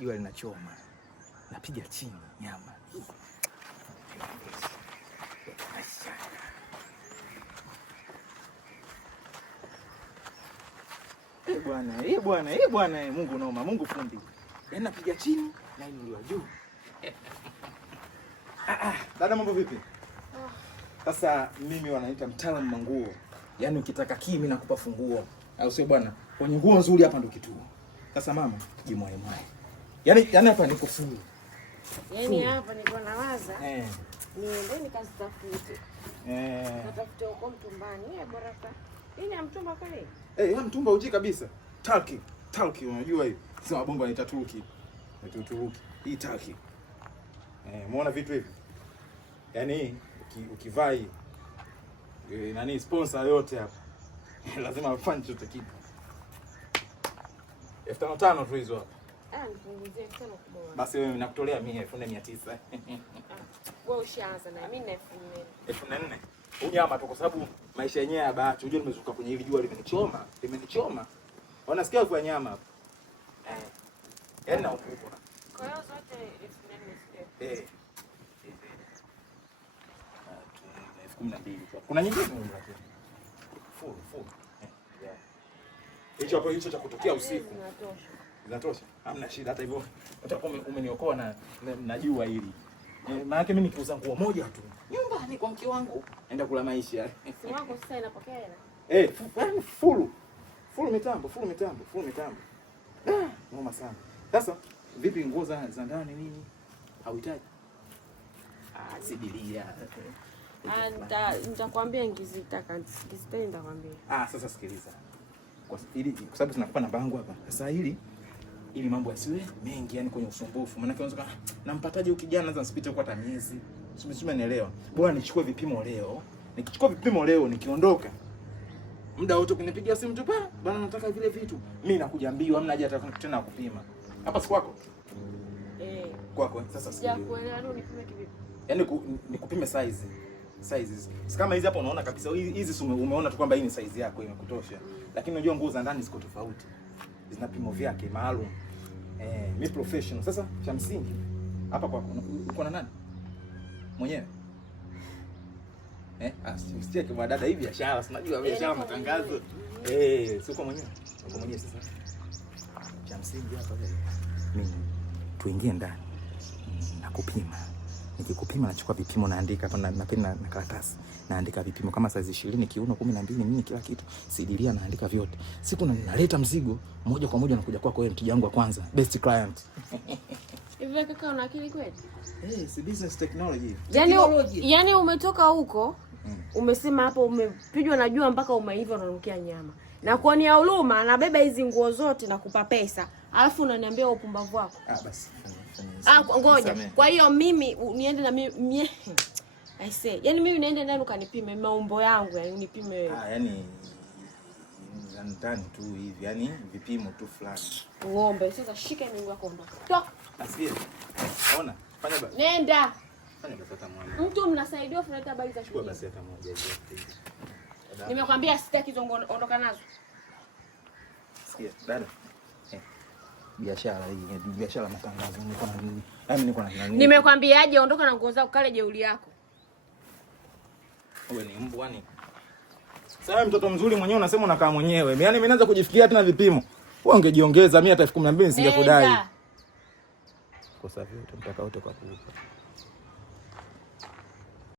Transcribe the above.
jua linachoma. Napiga chini nyama. Bwana, Mungu noma, Mungu fundi. Yaani napiga chini na inuliwa juu. Dada mambo vipi? Sasa mimi wanaita mtaalamu manguo. Yaani ukitaka kimi nakupa funguo. Au sio bwana? Kwenye nguo nzuri hapa ndo kituo. Sasa mama, jimwae mwae. Yaani hapa niko full. Yaani hapa niko nawaza. Niende nikazitafute. Natafute huko Mtumbani. Bora hapa. Hii ni mtumba kale? Ya mtumba uji kabisa. Turkey unajua hivi. Sasa wabongo wanaita Turkey. Turuki. Hii Turkey. Muona vitu hivi? Yaani ukivaa hii nani sponsor yote hapa. Lazima afanye chochote kitu. 1500 tu hizo hapa. Nipunguzie 500 kubwa. Basi wewe nakutolea 1900. Wewe ushaanza na mimi na 1400. Unyama tu kwa sababu maisha yenyewe ya bahati. Unajua nimezuka kwenye hili jua limenichoma. Unasikia kwa nyama hapa. Yaani na ukubwa. Kwa hiyo zote 1400. 12,000. Kuna nyingine lakini. Full. Hicho cha kutokea usiku. Zinatosha. Hamna shida hata hivyo. Utakuwa umeniokoa na najua hili. Maana yake mimi nikiuza nguo moja tu. Nyumbani kwa mke wangu naenda kula maisha. Si wako sasa inapokea hela. Full mitambo. Noma sana. Sasa vipi nguo za ndani nini? Hauhitaji? Sidilia. Nitakwambia ngizitaka. Nitakwambia. Sasa sikiliza. Kwa sababu tunakupa namba yangu hapa. Sasa ili mambo yasiwe mengi yani kwenye usumbufu. Maana kwanza nampataje huyu kijana anza nsipite kwa hata miezi. Umenielewa? Bora nichukue vipimo leo. Nikichukua vipimo leo nikiondoka. Muda wote ukinipigia simu tu bwana nataka vile vitu. Mimi nakuja mbio hamna haja hata tena kupima. Hapa si kwako? Kwako. Sasa sijakuelewa leo nipime kivipi? Yaani nikupime sizes. Si kama hizi hapa unaona kabisa hizi umeona tu kwamba hii ni size yako imekutosha. Lakini unajua nguo za ndani ziko tofauti. Zina vipimo vyake maalum. Mimi professional. Sasa cha msingi hapa kwako uko na nani? Mwenyewe? Usitie kwa dada hivi biashara, unajua biashara matangazo. Si uko mwenyewe? Uko mwenyewe sasa. Cha msingi hapa mimi tuingie ndani. Nakupima. Nikikupima nachukua vipimo naandika hapa na peni na karatasi. Naandika vipimo kama size 20, kiuno 12, nini kila kitu. Sidilia naandika vyote. Siku naleta mzigo moja kwa moja nakuja kwako wewe mteja wangu wa kwanza. Best client. Hivi kaka una akili kweli? Si business technology. Yaani umetoka huko, umesema hapo umepigwa na jua mpaka umeiva unanukia nyama. Na kwa nia huruma nabeba hizi nguo zote na kupa pesa. Alafu unaniambia upumbavu wako. Basi. Ngoja. Kwa hiyo mimi niende na mimi I say, yaani mimi naenda ndani ukanipime maumbo yangu, yani unipime wewe. Yaani ndani tu hivi, yani vipimo tu fulani. Ng'ombe, sasa shika miguu yako ondoka. Toka. Asiye. Ona, fanya basi. Nenda. Fanya basi hata moja. Mtu mnasaidia kuleta habari za shule. Basi hata moja hiyo. Nimekwambia sitaki hizo ondoka nazo. Sikia, dada. Biashara hii, biashara matangazo niko na nini? Niko na nini? Nimekwambiaje ondoka na nguo zako kale jeuli yako. Wewe ni mbwa ni. Sasa mtoto mzuri mwenyewe unasema unakaa mwenyewe. Yaani mimi naanza kujifikiria tena vipimo. Wewe ungejiongeza mimi hata 12,000 nisingekudai. Kwa sababu utamtaka wote kwa kuupa.